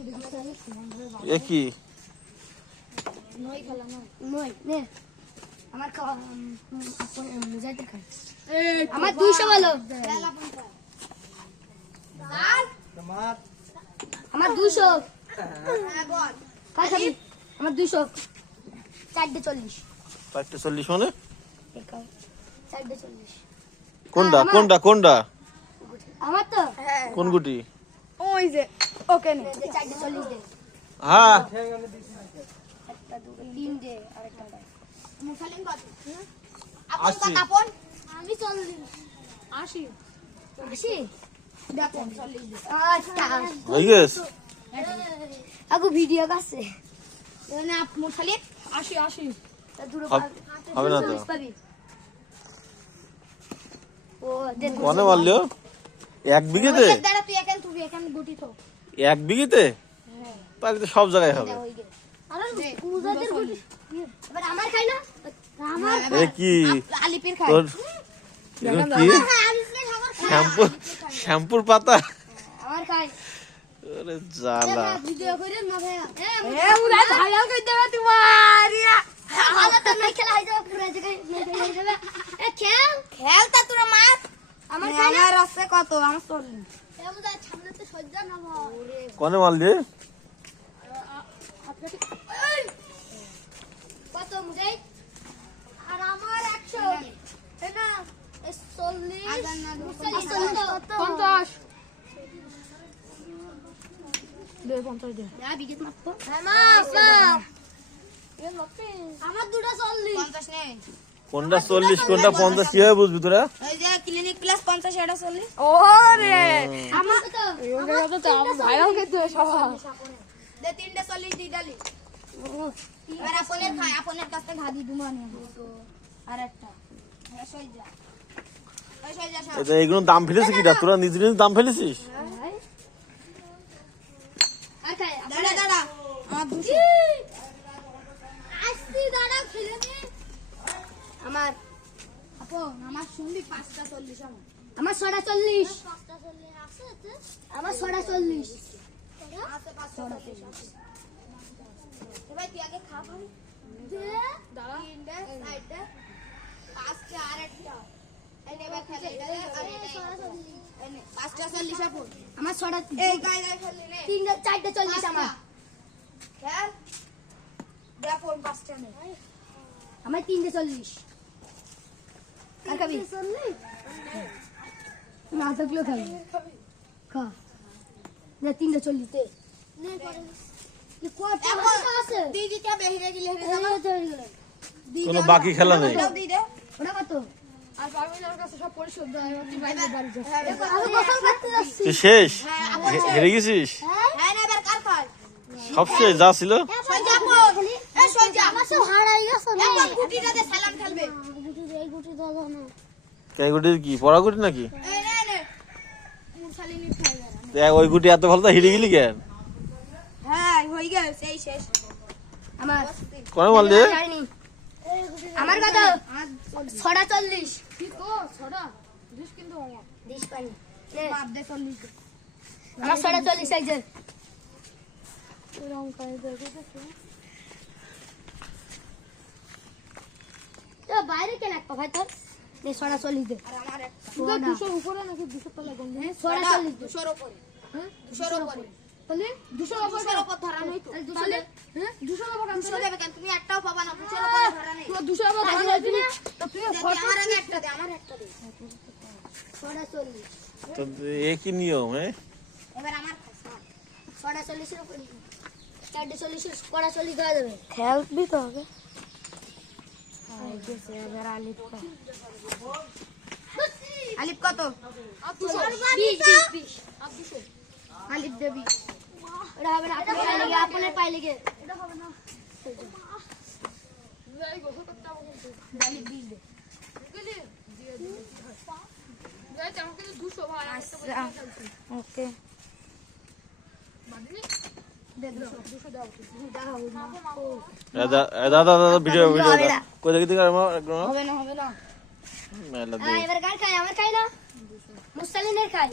এ কি আমার 200 বলো আমার 200 আমার 200 440 440 মানে 440 কোনটা কোনটা কোনটা আমার তো কোন গুটি ওই যে ওকে নে 440 দে হ্যাঁ একটা দুটো তিন দে আরেকটা দে মুসালিম কত আপন কত আপন আমি 40 80 দেখো 40 দে আচ্ছা হয়ে গেছে আগো ভিডিও কাছে এনে আপ মুসালিম 80 তা দূর হবে না তো ও দেখ কোনে মারলো 1 বিঘেতে দাঁড়া তুই এখান গুটি তো 1 বিঘেতে তাহলে তো সব জায়গায় হবে আরে পূজাদের গুটি এবার আমার খাই না আমার এ কি আলিপের খাই তোর এগুলো কি শ্যাম্পু শ্যাম্পুর পাতা আমার খাই আরে জ্বালা ভিডিও করে না ভাইয়া এ উড়া ভাইয়া কই দেবে তোমার ভালো তো নাই খেলা হই যাবে পুরো জায়গায় হয়ে যাবে এ খেল তা তোরা মার আমার খাই না আছে কত আমার 40 এ বুঝা সামনে তো সজ্জা না ভাই কোনে মারলি কত মুজাই আর আমার 100 এই না 40 দে 50 দে না বিগিত মারতো হ্যাঁ মা আমার দুটো 40 50 নেই কোনটা 40 কোনটা 50 কিভাবে বুঝবি তোরা এই যে ক্লিনিক প্লাস 50 এটা 40 ওরে আমার তো ওটা তো আমার ভাইরাল খেতে সব দে তিনটা 40 দি ডালি এবার আপনের কাছে ঘা দি দুমানে আর একটা সইজা এটা এগুলো দাম ফেলেছিস কিটা তোরা নিজে দাম ফেলেছিস দাঁড়া দাঁড়া আমার 200 আসছি দাঁড়া খেলে নে আমার আপন আমার শুনবি 5টা 40 আমার 6টা 40 5টা 40 আছে তো আমার 6টা 40 আছে 5টা 40 ভাই তুই আগে খা ভাই দে দাঁড়া তিনটা সাইডটা 5টা আর একটা এনে বা খেলে এটা আর এটা 5টা 40 আপন আমার 6টা এই গায় খেলে নে 3টা 4টা 40 আমার খেল দেখো 5টা নে আমার 3টা 40 আর খাবি না থাকলেও খাবি খা না 3টা 40 তে নে করে কত আছে দিদি কে বেহিরে গিলে হেরে যাবে কোনো বাকি খেলা নেই দি দে ওটা কত আর পারমিনার কাছে সব পরিশোধ দেয় তুই বাইরে বাড়ি যা আমি গোসল করতে যাচ্ছি তুই শেষ হেরে গেছিস হ্যাঁ না এবার কার খায় সব শেষ যা ছিল সঞ্জা খালি এ সঞ্জা আমার সব হারাই গেছে না এখন গুটিটা দে সালাম খেলবে গুটি এই গুটি দাও না কে গুটি কি পড়া গুটি নাকি এই নে নে মুরসালিনি খাই ওই গুটি এত ভালো তো হেরে গেলি কেন হ্যাঁ হই গেছে এই শেষ আমার কোনে মারলি আমার কত 6টা 40 ঠিক তো 6টা 20 কিন্তু আমার 20 পানি নে বাপ দে 40 আমার 6টা 40 আইছে রং করে দে তো বাইরে কেন একটা ভাই তোর নে 6টা 40 দে আর আমার 200 উপরে নাকি 200 তলা গন্ধ 6টা 40 200 এর উপরে হ্যাঁ 200 এর উপরে তাহলে 200 এর উপর ধরা নাই তো তাহলে হ্যাঁ 200 এর উপর 200 দেবে কেন তুমি একটাও পাবা না 200 এর উপর ধরা নাই তো 200 এর উপর ধরা নাই তুমি তো তুই আমার আগে একটা দে আমার একটা দে 6টা 40 তো একই নিয়ম হ্যাঁ এবার আমার 6টা 40 এর উপর 4টা 40 এর 6টা 40 দেওয়া যাবে খেলবি তো হবে এবার আলিপ কত 20 আলিপ দেবি এটা হবে না আপনার পাই লেগে এটা হবে না আলিপ 20 দে ওকে দাদা ভিডিও ভিডিও কই দেখি দেখি হবে না মেলা এবার কার খাই আমার খাই না মুসলিমের খাই